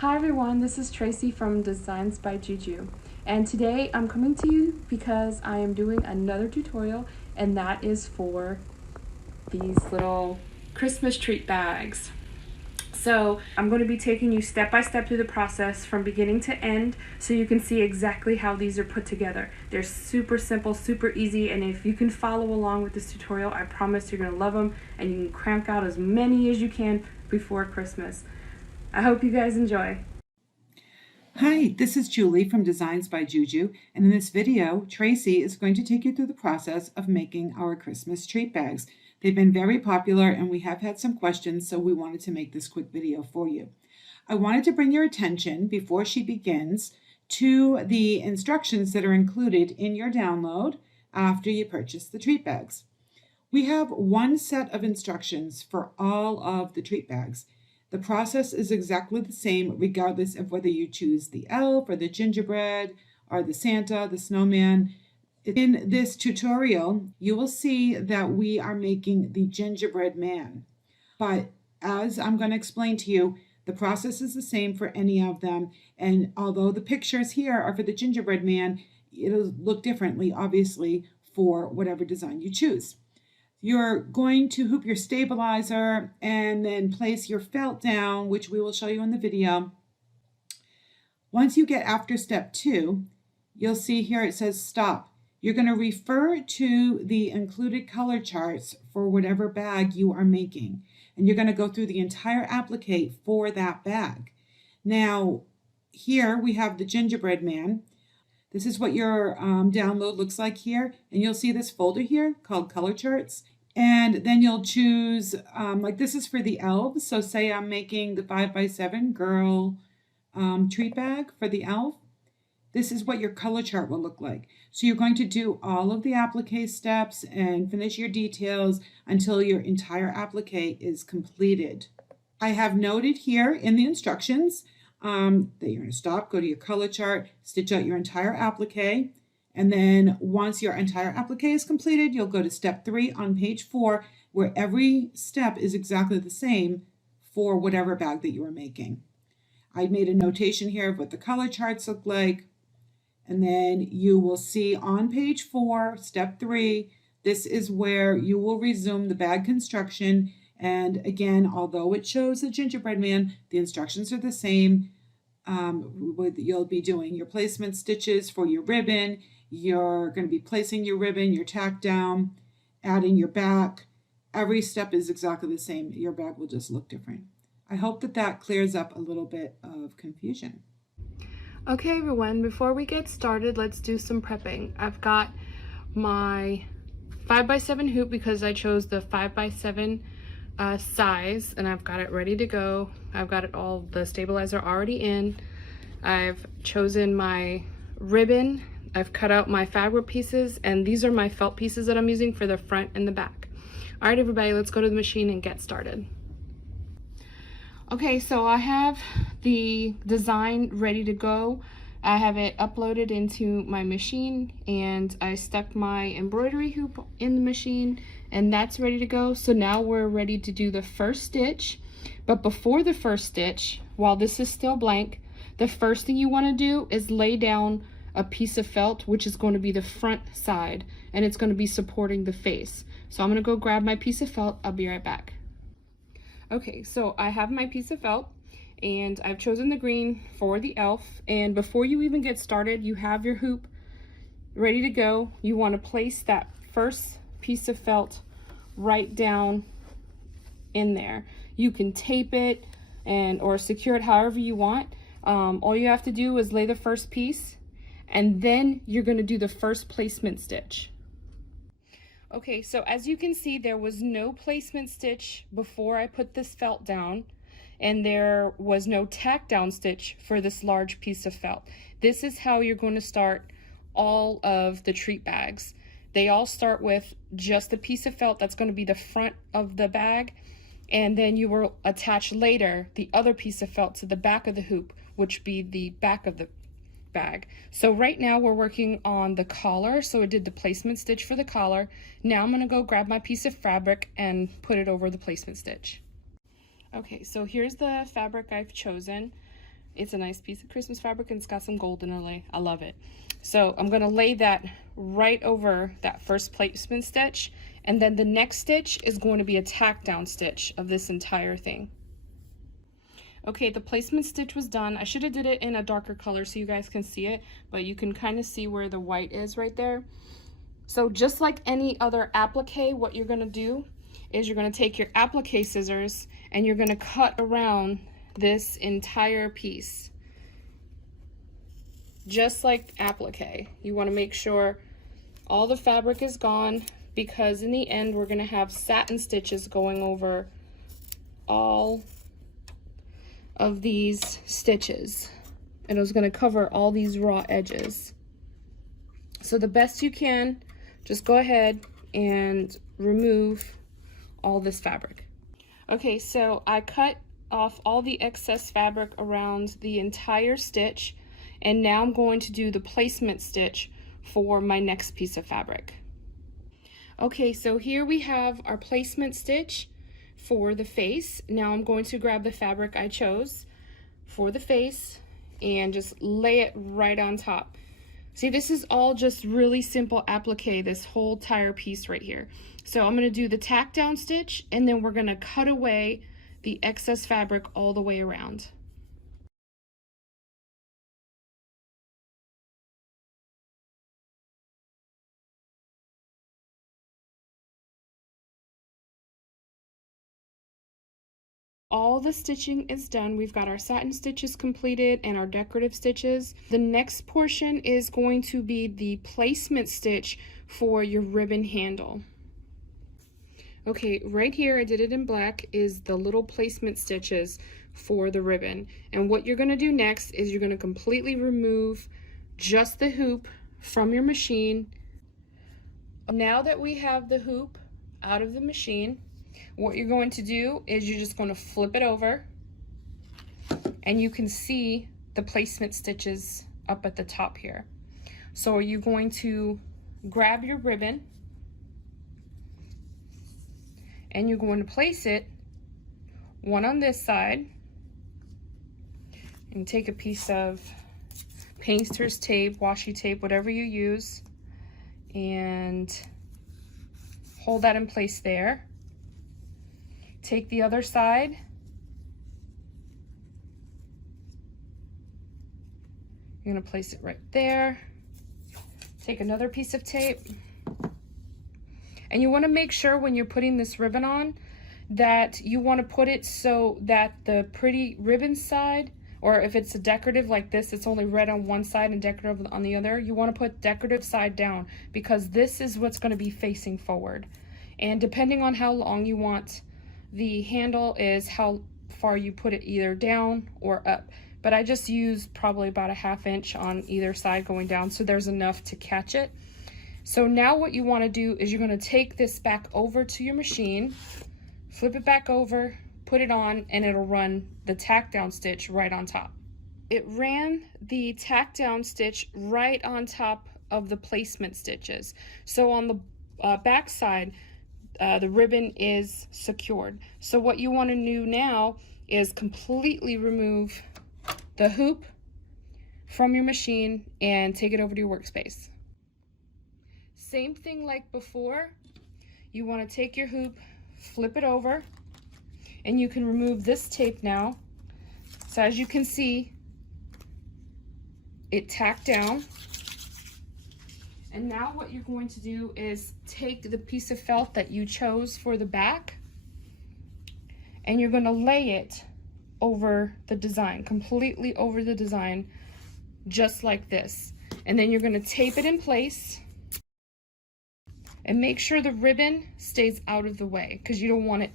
Hi everyone, this is Tracy from Designs by JuJu, and today I'm coming to you because I am doing another tutorial, and that is for these little Christmas treat bags. So I'm going to be taking you step by step through the process from beginning to end so you can see exactly how these are put together. They're super simple, super easy, and if you can follow along with this tutorial, I promise you're going to love them and you can crank out as many as you can before Christmas. I hope you guys enjoy. Hi, this is Julie from Designs by JuJu, and in this video, Tracy is going to take you through the process of making our Christmas treat bags. They've been very popular and we have had some questions, so we wanted to make this quick video for you. I wanted to bring your attention, before she begins, to the instructions that are included in your download after you purchase the treat bags. We have one set of instructions for all of the treat bags. The process is exactly the same regardless of whether you choose the elf or the gingerbread or the Santa, the snowman. In this tutorial, you will see that we are making the gingerbread man. But as I'm going to explain to you, the process is the same for any of them. And although the pictures here are for the gingerbread man, it'll look differently, obviously, for whatever design you choose. You're going to hoop your stabilizer and then place your felt down, which we will show you in the video. Once you get after step 2, you'll see here it says stop. You're going to refer to the included color charts for whatever bag you are making. And you're going to go through the entire applique for that bag. Now, here we have the gingerbread man. This is what your download looks like here. And you'll see this folder here called color charts. And then you'll choose, like this is for the elves. So say I'm making the 5x7 girl treat bag for the elf. This is what your color chart will look like. So you're going to do all of the applique steps and finish your details until your entire applique is completed. I have noted here in the instructions that you're going to stop, go to your color chart, stitch out your entire applique. And then once your entire applique is completed, you'll go to step 3 on page 4, where every step is exactly the same for whatever bag that you are making. I made a notation here of what the color charts look like. And then you will see on page 4, step 3, this is where you will resume the bag construction. And again, although it shows the gingerbread man, the instructions are the same. You'll be doing your placement stitches for your ribbon. You're going to be placing your ribbon, your tack down, adding your back. Every step is exactly the same. Your bag will just look different. I hope that that clears up a little bit of confusion. Okay everyone, before we get started, let's do some prepping. I've got my 5x7 hoop because I chose the 5x7 size, and I've got it ready to go. I've got it all, the stabilizer already in. I've chosen my ribbon. I've cut out my fabric pieces, and these are my felt pieces that I'm using for the front and the back. All right, everybody, let's go to the machine and get started. Okay, so I have the design ready to go. I have it uploaded into my machine, and I stuck my embroidery hoop in the machine, and that's ready to go. So now we're ready to do the first stitch. But before the first stitch, while this is still blank, the first thing you want to do is lay down a piece of felt, which is going to be the front side, and it's going to be supporting the face. So I'm going to go grab my piece of felt. I'll be right back. Okay, so I have my piece of felt, and I've chosen the green for the elf. And before you even get started, you have your hoop ready to go. You want to place that first piece of felt right down in there. You can tape it or secure it however you want. All you have to do is lay the first piece, and then you're going to do the first placement stitch. Okay, so as you can see, there was no placement stitch before I put this felt down, and there was no tack down stitch for this large piece of felt. This is how you're going to start all of the treat bags. They all start with just a piece of felt that's going to be the front of the bag, and then you will attach later the other piece of felt to the back of the hoop, which be the back of the bag. So right now we're working on the collar, so I did the placement stitch for the collar. Now I'm going to go grab my piece of fabric and put it over the placement stitch. Okay, so here's the fabric I've chosen. It's a nice piece of Christmas fabric and it's got some gold inlay. I love it. So I'm gonna lay that right over that first placement stitch, and then the next stitch is going to be a tack down stitch of this entire thing. Okay, the placement stitch was done. I should have did it in a darker color so you guys can see it, but you can kind of see where the white is right there. So just like any other applique, what you're gonna do is you're gonna take your applique scissors and you're gonna cut around this entire piece. Just like applique. You wanna make sure all the fabric is gone, because in the end we're gonna have satin stitches going over all of these stitches, and it's going to cover all these raw edges. So the best you can, just go ahead and remove all this fabric. Okay, so I cut off all the excess fabric around the entire stitch, and now I'm going to do the placement stitch for my next piece of fabric. Okay, so here we have our placement stitch for the face. Now I'm going to grab the fabric I chose for the face and just lay it right on top. See, this is all just really simple applique, this whole entire piece right here. So I'm going to do the tack down stitch, and then we're going to cut away the excess fabric all the way around. All the stitching is done. We've got our satin stitches completed and our decorative stitches. The next portion is going to be the placement stitch for your ribbon handle. Okay, right here, I did it in black, is the little placement stitches for the ribbon. And what you're gonna do next is you're gonna completely remove just the hoop from your machine. Now that we have the hoop out of the machine, what you're going to do is you're just going to flip it over, and you can see the placement stitches up at the top here. So you're going to grab your ribbon and you're going to place it one on this side, and take a piece of painter's tape, washi tape, whatever you use, and hold that in place there. Take the other side, you're going to place it right there. Take another piece of tape, and you want to make sure when you're putting this ribbon on that you want to put it so that the pretty ribbon side, or if it's a decorative like this, it's only red on one side and decorative on the other, you want to put decorative side down, because this is what's going to be facing forward. And depending on how long you want the handle is how far you put it either down or up. But I just used probably about a ½ inch on either side going down, so there's enough to catch it. So now what you want to do is you're going to take this back over to your machine, flip it back over, put it on, and it'll run the tack down stitch right on top. It ran the tack down stitch right on top of the placement stitches. So on the back side, the ribbon is secured. So what you want to do now is completely remove the hoop from your machine and take it over to your workspace. Same thing like before, you want to take your hoop, flip it over, and you can remove this tape now. So as you can see, it tacked down. And now what you're going to do is take the piece of felt that you chose for the back, and you're going to lay it over the design, completely over the design, just like this. And then you're going to tape it in place and make sure the ribbon stays out of the way, because you don't want it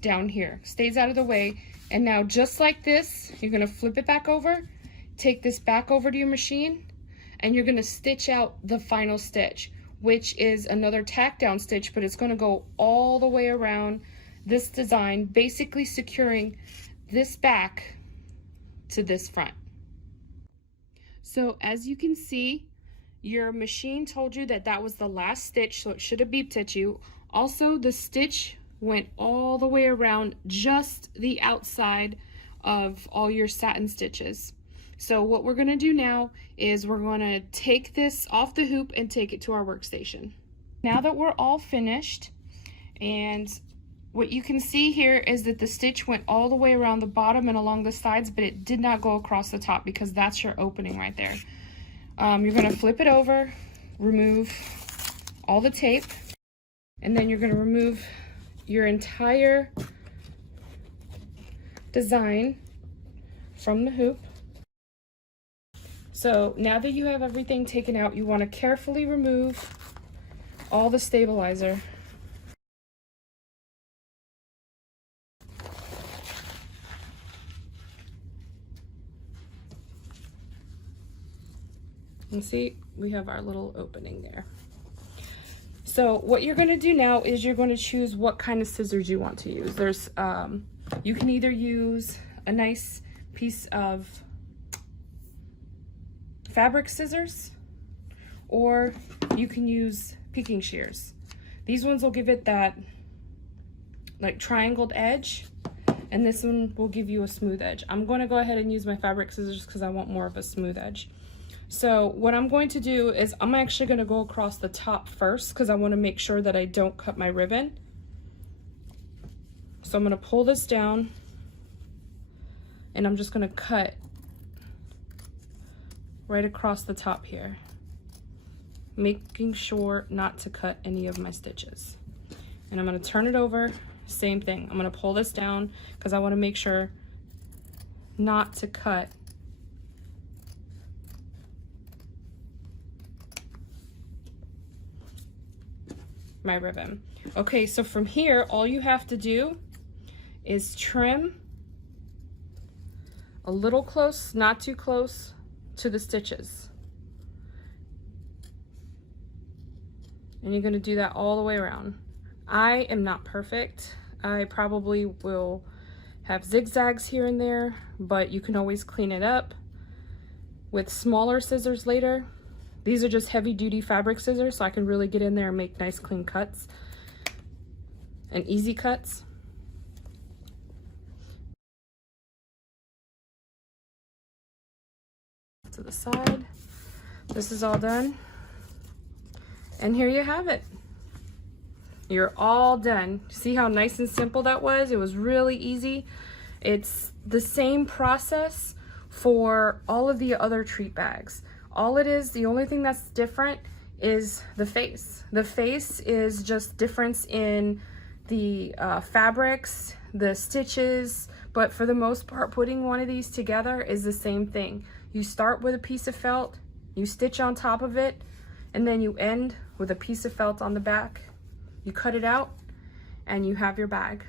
down here. Stays out of the way. And now just like this, you're going to flip it back over, take this back over to your machine, and you're going to stitch out the final stitch, which is another tack down stitch, but it's going to go all the way around this design, basically securing this back to this front. So as you can see, your machine told you that that was the last stitch, so it should have beeped at you. Also, the stitch went all the way around just the outside of all your satin stitches. So what we're going to do now is we're going to take this off the hoop and take it to our workstation. Now that we're all finished, and what you can see here is that the stitch went all the way around the bottom and along the sides, but it did not go across the top because that's your opening right there. You're going to flip it over, remove all the tape, and then you're going to remove your entire design from the hoop. So now that you have everything taken out, you want to carefully remove all the stabilizer. And see, we have our little opening there. So what you're going to do now is you're going to choose what kind of scissors you want to use. There's you can either use a nice piece of fabric scissors, or you can use picking shears. These ones will give it that like triangled edge, and this one will give you a smooth edge. I'm going to go ahead and use my fabric scissors because I want more of a smooth edge. So what I'm going to do is I'm actually going to go across the top first because I want to make sure that I don't cut my ribbon. So I'm going to pull this down, and I'm just going to cut right across the top here, making sure not to cut any of my stitches. And I'm going to turn it over, same thing. I'm going to pull this down because I want to make sure not to cut my ribbon. Okay, so from here, all you have to do is trim a little close, not too close to the stitches. And you're going to do that all the way around. I am not perfect. I probably will have zigzags here and there, but you can always clean it up with smaller scissors later. These are just heavy duty fabric scissors, so I can really get in there and make nice clean cuts and easy cuts. To the side. This is all done. And here you have it. You're all done. See how nice and simple that was? It was really easy. It's the same process for all of the other treat bags. All it is, the only thing that's different is the face. The face is just difference in the fabrics, the stitches, but for the most part, putting one of these together is the same thing. You start with a piece of felt, you stitch on top of it, and then you end with a piece of felt on the back. You cut it out, and you have your bag.